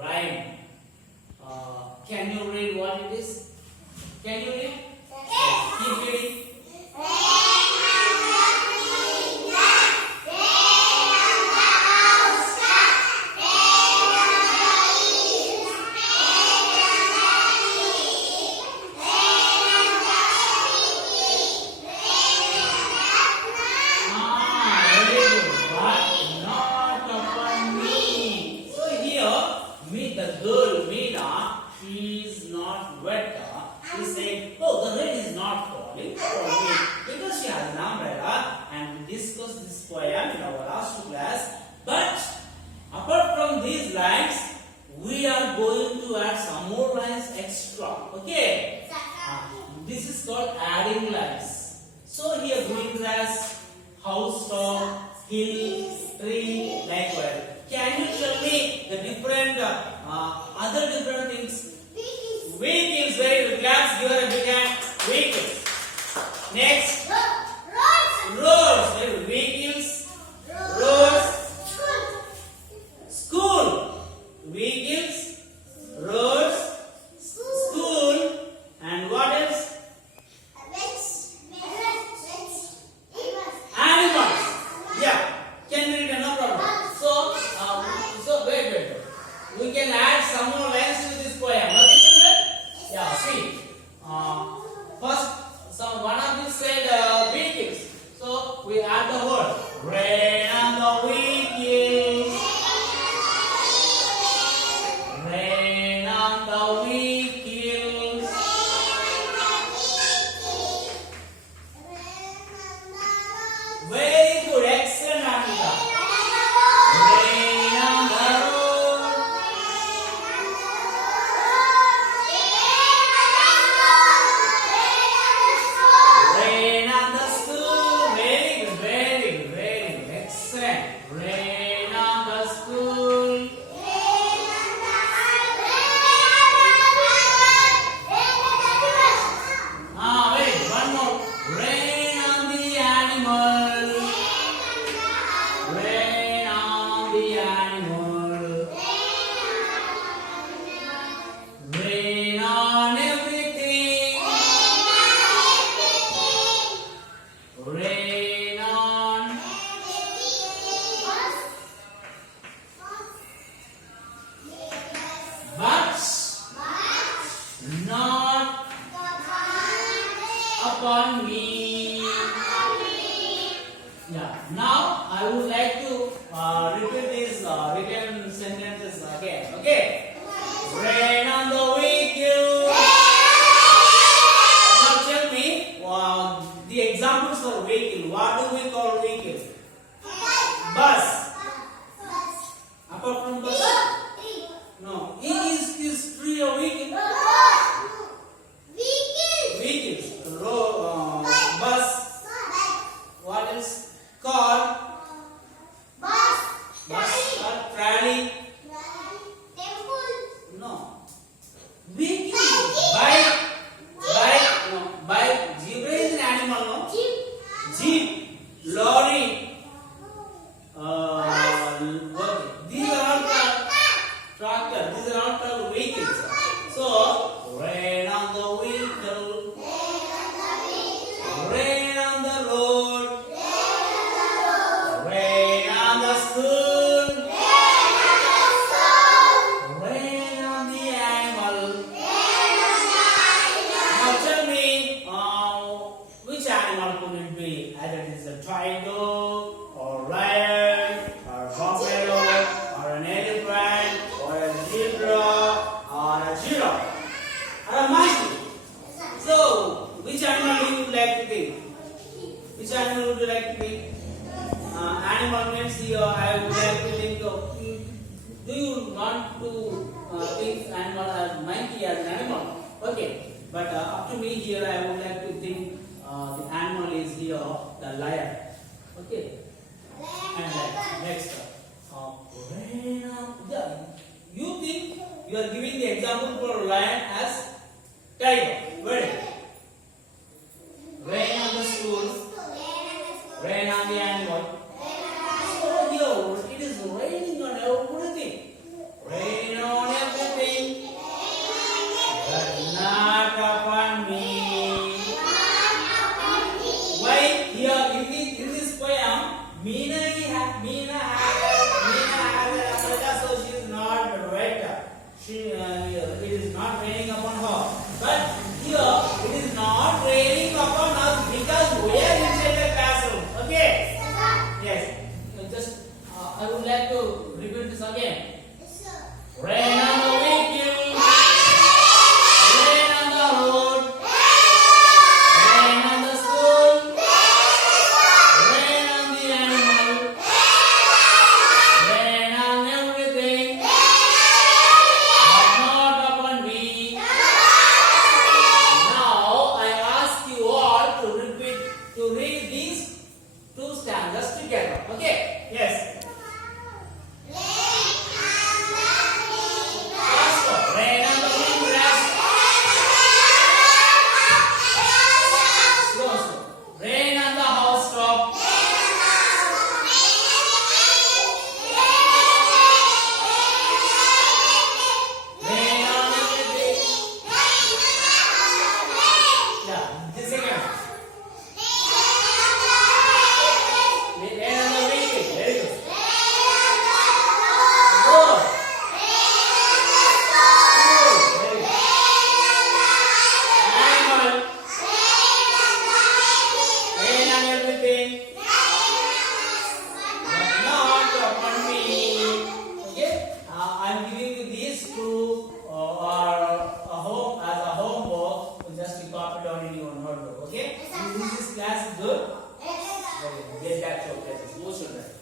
rhyme. Can you read what it is? Can you read? Keep reading. She is not wet. She said, oh, the rain is not falling for me because she has an umbrella, and we discussed this poem in our last class. But apart from these lines, we are going to add some more lines extra. Okay? This is called adding lines. So here green grass, house top, hill, tree, likewise. Can you tell me the different other different things? Vehicles, very good. Claps, give her a big hand. Vehicles. Next. Roads. Very good. Vehicles. Roads. School. Vehicles. Roads. School. And what else? Animals. Yeah. Can we read? No problem. So wait. We can add some more lines to this poem. Okay, children? Yeah, see. First, one of these said vehicles. So we add the word rain on the vehicles. Rain on the vehicles. Very good, excellent, Amrita. Rain on the road. Rain on the school. Very good, excellent. Rain on the school. Wait, one more. Rain on the animal. Rain on the animal. Rain on everything. Rain on. But not upon me. Yeah. Now I would like to repeat these written sentences again. Okay. Rain on the vehicle. Now tell me the examples for vehicle. What do we call vehicle? Bus. Apart from bus? No. Is tree a vehicle? Vehicles. Bus. What else? Car. Bus. Trolley. No. Vehicle. Bike. No. Bike. Zebra is an animal, no? Jeep. Lorry. These are all tractor. These are all vehicles. So, rain on the vehicle. Rain on the road. Rain on the school. Rain on the animal. Now tell me, which animal could it be? Either it is a tiger, or lion, or a buffalo, or an elephant, or a zebra, or a giraffe, or a monkey. So, which animal do you like to think? Which animal would you like to think? Animal means here I would like to think of. Do you want to think animal as monkey as an animal? Okay, but up to me here I would like to think the animal is here the lion. Okay, and next. You think you are giving the example for lion as tiger. Ready? Rain on the school. Rain on the animal. So here it is raining on everything. Rain on down in your notebook. Okay? Is this class good? Okay. Get back to your places. Go children.